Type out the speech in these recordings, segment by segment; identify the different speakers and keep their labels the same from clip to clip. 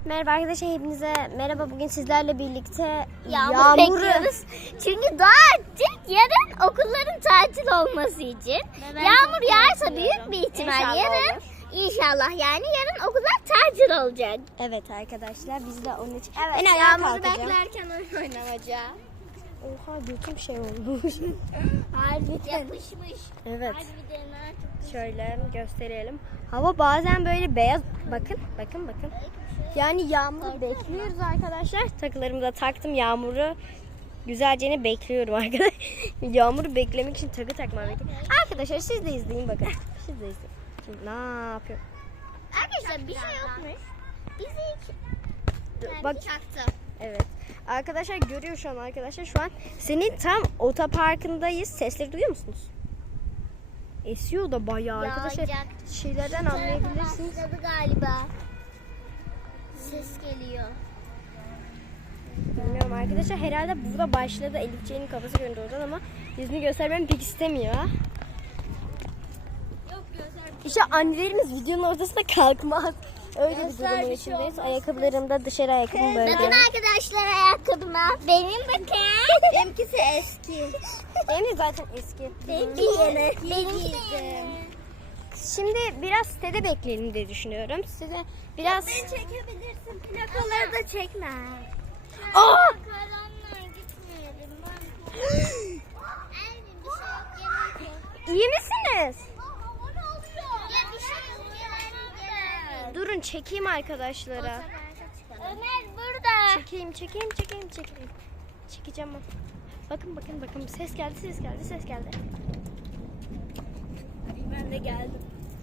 Speaker 1: Merhaba arkadaşlar, hepinize merhaba. Bugün sizlerle birlikte
Speaker 2: Yağmur bekliyoruz. Çünkü daha artık yarın okulların tatil olması için. Yağmur yağarsa büyük bir ihtimal
Speaker 1: İnşallah
Speaker 2: yarın.
Speaker 1: olur.
Speaker 2: İnşallah yani yarın okullar tatil olacak.
Speaker 1: Evet arkadaşlar, biz de onun için
Speaker 2: Evet,
Speaker 1: ayağa
Speaker 2: yağmuru
Speaker 1: kalkacağım.
Speaker 2: beklerken oyun oynanacak.
Speaker 1: Oha, götüm şey olmuş.
Speaker 2: Harbiden. Yapışmış.
Speaker 1: Evet.
Speaker 2: Harbiden artık.
Speaker 1: Şöyle gösterelim. Hava bazen böyle beyaz. Bakın. Yani yağmuru bekliyoruz arkadaşlar. Takılarımı da taktım, yağmuru güzelce bekliyorum arkadaşlar. Yağmuru beklemek için takı takmam gerekiyor. Arkadaşlar siz de izleyin bakın. Siz de izleyin. Şimdi ne yapıyor?
Speaker 2: Arkadaşlar bir şey yokmuş. Biz ilk
Speaker 1: Bak.
Speaker 2: çaktı.
Speaker 1: Evet. Arkadaşlar görüyor şu an arkadaşlar. Şu an senin tam otoparkındayız. Sesleri duyuyor musunuz? Esiyor da bayağı arkadaşlar.
Speaker 2: Yağacak.
Speaker 1: Şeylerden anlayabilirsiniz.
Speaker 2: Başladı galiba. Ses geliyor.
Speaker 1: Bilmiyorum arkadaşlar. Herhalde burada başladı. Elifçe'nin kafası göründü oradan ama yüzünü göstermemi pek istemiyor.
Speaker 2: Yok göster.
Speaker 1: İşte annelerimiz videonun ortasında kalkmaz. Öyle bir
Speaker 2: Göster,
Speaker 1: durumun
Speaker 2: bir şey
Speaker 1: içindeyiz.
Speaker 2: olmaz.
Speaker 1: Ayakkabılarım da dışarı ayakkabım böyle.
Speaker 2: Bakın arkadaşlar ayakkabıma. Benim bakın. Benimkisi eski.
Speaker 1: Benim de zaten eski.
Speaker 2: Benimki yeni. Benimki de yeni.
Speaker 1: Şimdi biraz sitede bekleyelim diye düşünüyorum. Size biraz...
Speaker 2: Beni çekebilirsin. Plakaları da çekme.
Speaker 1: Aa!
Speaker 2: Karanlığa gitmeyelim. Elvin bir şey yok. Yemek yok.
Speaker 1: İyi misiniz?
Speaker 2: Hava ne oluyor? Ya bir şey yok. Yemek.
Speaker 1: Durun çekeyim arkadaşlara.
Speaker 2: Ömer burada.
Speaker 1: Çekeyim. Çekeceğim ben. Bakın. Ses geldi.
Speaker 2: Ben de geldim.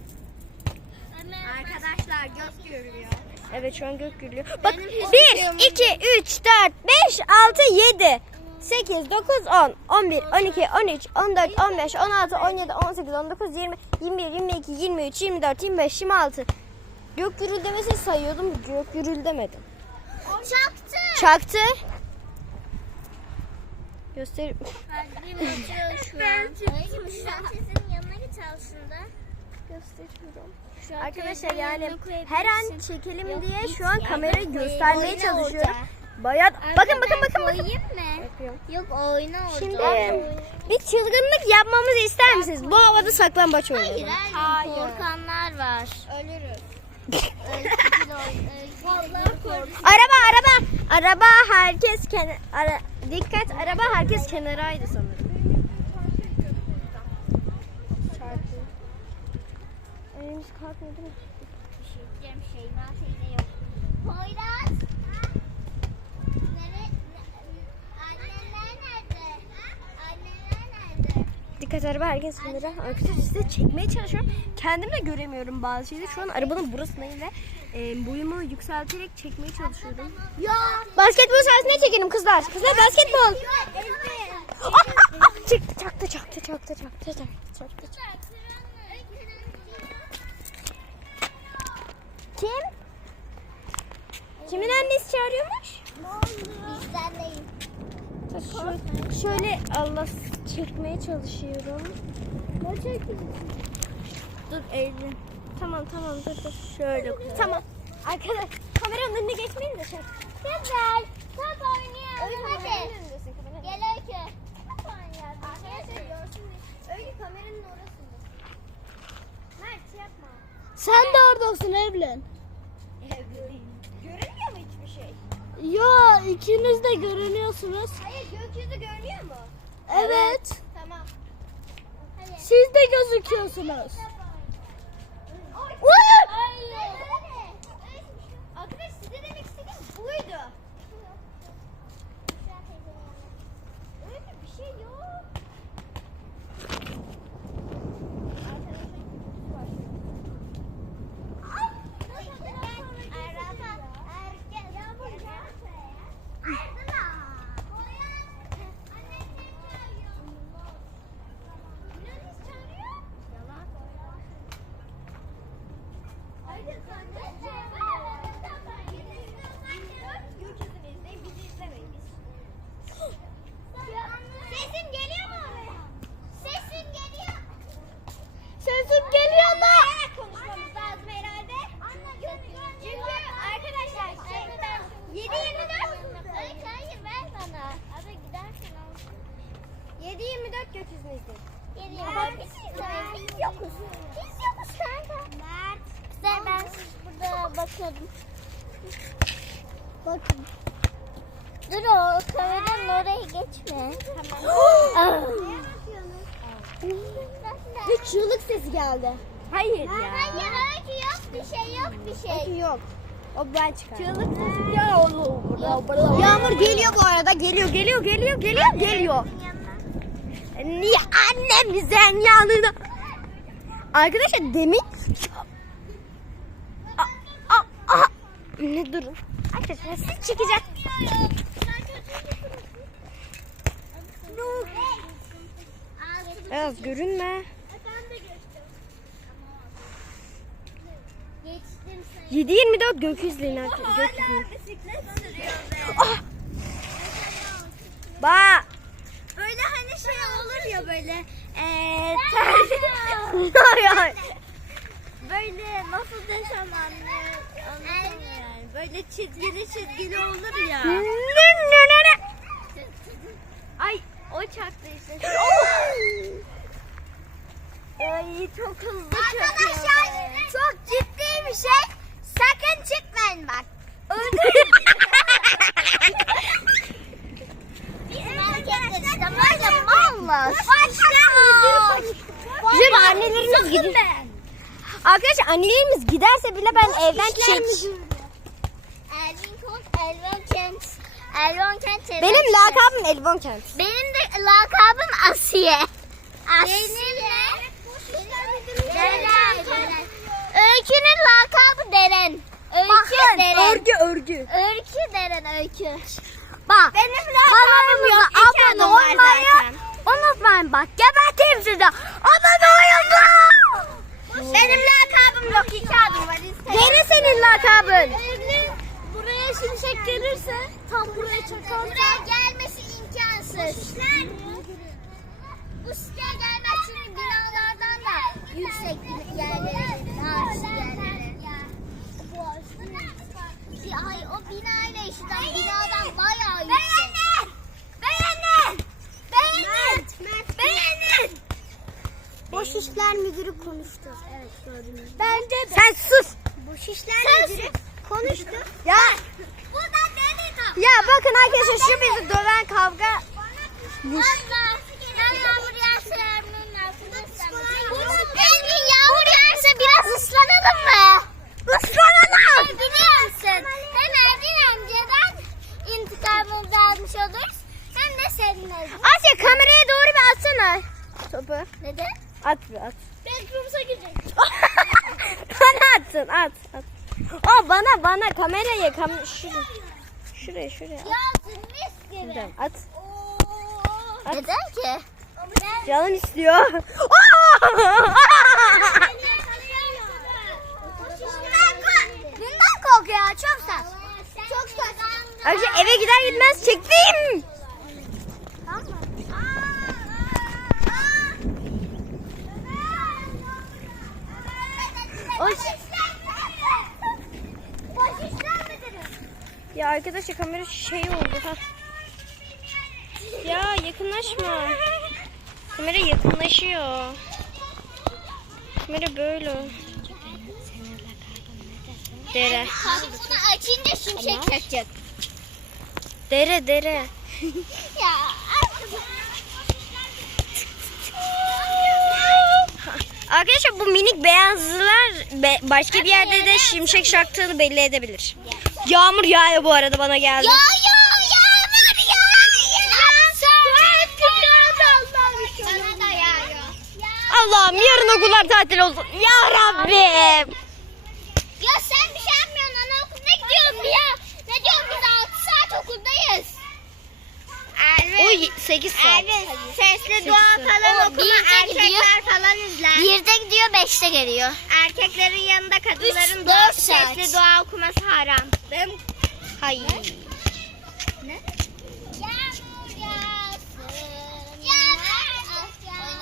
Speaker 2: Arkadaşlar göz görüyor.
Speaker 1: Evet şu an gök gürlüyor. Bak
Speaker 2: Benim
Speaker 1: 1, 2, 3, 4, 5, 6, 7, 8, 9, 10, 11, 12, 13, 14, 15, 16, 17, 18, 19, 20, 21, 22, 23, 24, 25, 26. Gök gürüldemesini sayıyordum. Gök gürüldemedim.
Speaker 2: Çaktı.
Speaker 1: Çaktı. Göster.
Speaker 2: Kalbim atıyor şu an. Anneciğim şu an teyzenin yanına git aslında.
Speaker 1: Gösteriyorum.
Speaker 2: Şu an
Speaker 1: Arkadaşlar
Speaker 2: teyzenin
Speaker 1: yani
Speaker 2: yanına koyabilirsin.
Speaker 1: her an çekelim
Speaker 2: Yok,
Speaker 1: diye
Speaker 2: git
Speaker 1: şu an
Speaker 2: ya,
Speaker 1: kamerayı
Speaker 2: bak,
Speaker 1: göstermeye
Speaker 2: oyna
Speaker 1: çalışıyorum.
Speaker 2: orada.
Speaker 1: Bayağı bakın.
Speaker 2: Koyayım mı?
Speaker 1: Bakıyorum.
Speaker 2: Yok oyna orada.
Speaker 1: Şimdi bir çılgınlık yapmamızı ister misiniz? Bu havada saklambaç oynayalım.
Speaker 2: Hayır. Korkanlar var. Ölürüz. Vallahi korkuyorum.
Speaker 1: Araba herkes dikkat, araba herkes kenaraydı sanırım. Çarptı. Elimiz kalkmıyor değil mi?
Speaker 2: Düşüreceğim Şeyma teyze yok. Poyraz. Anneler nerede? Anneler nerede?
Speaker 1: Dikkat, araba herkes kenara. Arkadaşlar size çekmeye çalışıyorum. Kendim de göremiyorum bazı şeyleri. Şu an arabanın burasındayım ve boyumu yükselterek çekmeye çalışıyorum.
Speaker 2: Ya.
Speaker 1: Basketbol sahasına çekelim kızlar. Kızlar basketbol. Çaktı. Kim? Kimin annesi çağırıyormuş?
Speaker 2: Bizden değil.
Speaker 1: Şöyle Allah çekmeye çalışıyorum.
Speaker 2: Ne çekiyorsun?
Speaker 1: Dur Eylül. Tamam dur. Şöyle. Tamam. Arkadaş kameranın önüne geçmeyin de çek.
Speaker 2: Güzel. Top oynayalım.
Speaker 1: Öykü,
Speaker 2: Hadi.
Speaker 1: kameranın önündesin, kameranın
Speaker 2: Gel Öykü. Top oynayalım. Arkadaşlar görsün.
Speaker 1: Öykü kameranın orasında. Mert yapma.
Speaker 2: Sen de oradasın Evlen.
Speaker 1: Görünmüyor mu hiçbir şey?
Speaker 2: Ya ikiniz de görünüyorsunuz.
Speaker 1: Hayır, gökyüzü görünüyor mu?
Speaker 2: Evet.
Speaker 1: Tamam.
Speaker 2: Siz de gözüküyorsunuz.
Speaker 1: Arkadaş size demek istediğim buydu. Öyle bir şey yok.
Speaker 2: Sesim geliyor mu? Sesim geliyor.
Speaker 1: Sesim geliyor mu?
Speaker 2: Konuşmamız lazım herhalde. Çünkü arkadaşlar Geliyor. Biz yokuz. Biz yokuz kanka. Güzel, ben burada bakıyordum. Bakın. Dur, o kameranın oraya geçme. Tamam.
Speaker 1: Bir çığlık sesi geldi. Hayır ya.
Speaker 2: Hayır, öykü yok, bir şey yok, bir şey.
Speaker 1: Yok. O ben çıkar. Çığlık sesi ya oğlum. Yağmur geliyor bu arada. Geliyor. Niye annemizin yanına? Arkadaşlar demin ne durun. Arkadaşlar siz çıkacak. Evet görünme.
Speaker 2: Geçtim sen.
Speaker 1: 7-24 gökyüzüne.
Speaker 2: Bisiklet sürüyor be.
Speaker 1: Ba.
Speaker 2: Böyle hani şey olur ya böyle.
Speaker 1: Hayır.
Speaker 2: Böyle nasıl desem anne, anlatamam yani. Böyle çizgili olur ya. Ay, o çaktı işte. Ay, çok hızlı
Speaker 1: Arkadaşlar çok ciddi bir şey. Sakın çıkmayın bak.
Speaker 2: işte böyle mallar.
Speaker 1: Bizim annelerimiz gidiyor. Arkadaşlar annelerimiz giderse bile ben evden çek.
Speaker 2: Elvan Kent.
Speaker 1: Benim lakabım Elvan Kent.
Speaker 2: Benim de lakabım Asiye. Benim de Deren. Öykünün lakabı Deren. Öykü Deren.
Speaker 1: Örgü.
Speaker 2: Öykü Deren, Öykü.
Speaker 1: Bak.
Speaker 2: Benim lakabım yok.
Speaker 1: Abone olmayı unutmayın bak. Geberteyim sizi. Abone olun.
Speaker 2: Benim lakabım yok. 2 adım var.
Speaker 1: Gene senin lakabın.
Speaker 2: Buraya şimşek gelirse tam buraya çakarsa. Buraya gelmesi imkansız. Bu siteye gelmez çünkü binalardan da yüksek yerlere. Ay, o binayla işte binadan bayağı yüksek. Beğenin.
Speaker 1: Boş işler müdürü konuştu.
Speaker 2: Evet, gördüm.
Speaker 1: Bence de. Sen sus.
Speaker 2: Boş işler müdürü konuştu.
Speaker 1: Ya.
Speaker 2: Bu da deli tam.
Speaker 1: Ya bakın arkadaşlar şu bizi döven kavga.
Speaker 2: Ben yağmur yağsa Ermin'in altında Ermin, yağmur yağsa biraz ıslanalım mı?
Speaker 1: Islanalım.
Speaker 2: Biliyor musun? Hem Ermin amcadan intikamımızı almış oluruz. Hem de senin oluruz.
Speaker 1: Asya kameraya doğru bir atsana. Topu.
Speaker 2: Neden?
Speaker 1: At bir at.
Speaker 2: Bedroom'sa girecek.
Speaker 1: Bana atsın at. O bana kameraya şuraya.
Speaker 2: Yazın mis gibi.
Speaker 1: Tamam, at. At.
Speaker 2: Neden ki?
Speaker 1: Canım istiyor.
Speaker 2: Bundan kork ya, çok sert. Çok sert.
Speaker 1: Arkadaşlar eve gider gitmez çektim.
Speaker 2: Tamam mı?
Speaker 1: Oy.
Speaker 2: Boş işler müdürü.
Speaker 1: Ya arkadaşlar kamera şey oldu ha. Ya yakınlaşma. Kamera yakınlaşıyor. Kamera böyle. Dere.
Speaker 2: Bunu açınca şimşek çakacak.
Speaker 1: Dere.
Speaker 2: Ya.
Speaker 1: Arkadaşlar bu minik beyazlılar başka bir yerde de şimşek çaktığını belli edebilir. Yağmur yağıyor bu arada bana geldi.
Speaker 2: Yağmur Sana da yağıyor.
Speaker 1: Allah'ım yarın okullar tatil olsun. Ya Rabbim.
Speaker 2: Ya sen bir şey yapmıyorsun, anaokuluna gidiyorum ya. Ne diyorsun, biz 6 saat okuldayız.
Speaker 1: Oy 8 saat.
Speaker 2: Sesli
Speaker 1: dua falan okuma, erkekler
Speaker 2: falan izler. 1'de gidiyor, 5'te geliyor.
Speaker 1: Erkeklerin yanında kadınların
Speaker 2: 4 saat.
Speaker 1: sesli dua okuması haram. Hayır.
Speaker 2: Ne? Yağmur yağsın. Yağmur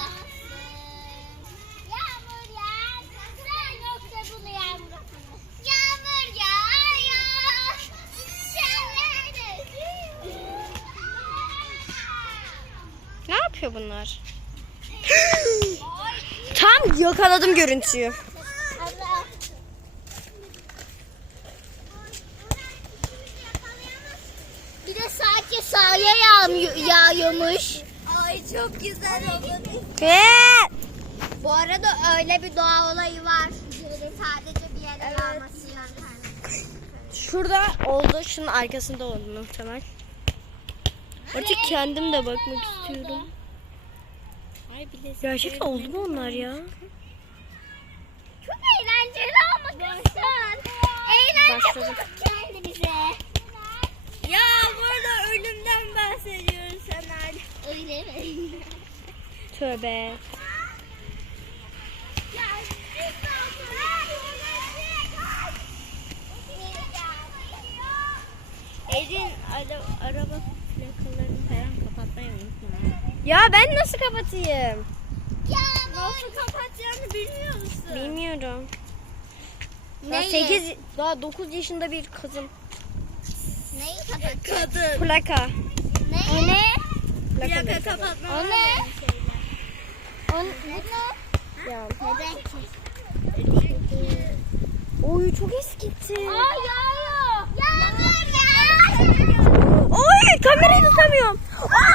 Speaker 2: yağsın. Sen yoksa bunu yağmur okuma. Yağmur yağıyor. Sen neredesin?
Speaker 1: Ne yapıyor bunlar? Tam yakaladım görüntüyü.
Speaker 2: Abla. Bir de sadece sahaya yağıyormuş. Ay çok güzel oldu. Bu arada öyle bir doğa olayı var. Sadece bir yere yağması yani.
Speaker 1: Şurada oldu. Şunun arkasında oldu muhtemel. Artık kendim de bakmak istiyorum. Gerçekten oldu mu onlar ya?
Speaker 2: Çok eğlenceli ama kızsın. Eğlence
Speaker 1: Başladı.
Speaker 2: bulduk kendimize.
Speaker 1: Ya burada ölümden bahsediyoruz Sener.
Speaker 2: Öyle mi?
Speaker 1: Tövbe.
Speaker 3: Ecin araba plakalarını falan kapatmayı unutma.
Speaker 1: Ya ben nasıl kapatayım?
Speaker 3: Nasıl kapatacağını bilmiyor musun?
Speaker 1: Bilmiyorum. Daha
Speaker 2: Neyi?
Speaker 1: 8 daha 9 yaşında bir kızım.
Speaker 2: Neyi kapatacağız?
Speaker 3: Kadın.
Speaker 1: Plaka.
Speaker 2: Ne? O ne?
Speaker 1: Plaka.
Speaker 3: Plaka kapatma.
Speaker 2: O ne?
Speaker 1: On...
Speaker 2: Ne?
Speaker 1: Ya.
Speaker 2: Neden ki?
Speaker 1: Oy çok eskitti.
Speaker 2: Aa yağıyor. Yağmur ya.
Speaker 1: Oy kamerayı tutamıyorum. Aa!